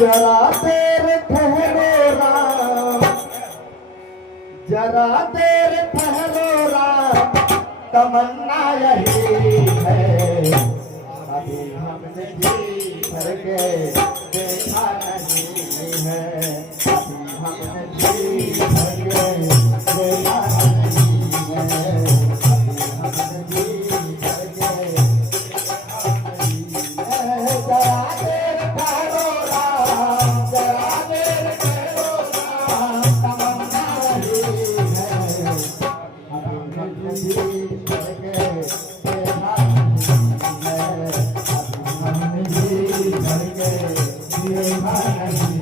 जरा देर ठहरो राम, जरा देर ठहरो राम, तमन्ना यही है। अभी हमने जी भर के देखा नहीं है, अभी हमने जी भर के देखा नहीं है, अभी हमने जी भर के देखा नहीं है। जरा देर ठहरो राम, जरा देर ठहरो राम, तमन्ना यही है। अभी हमने जी भर के देखा नहीं है, अभी हमने जी भर के देखा नहीं है।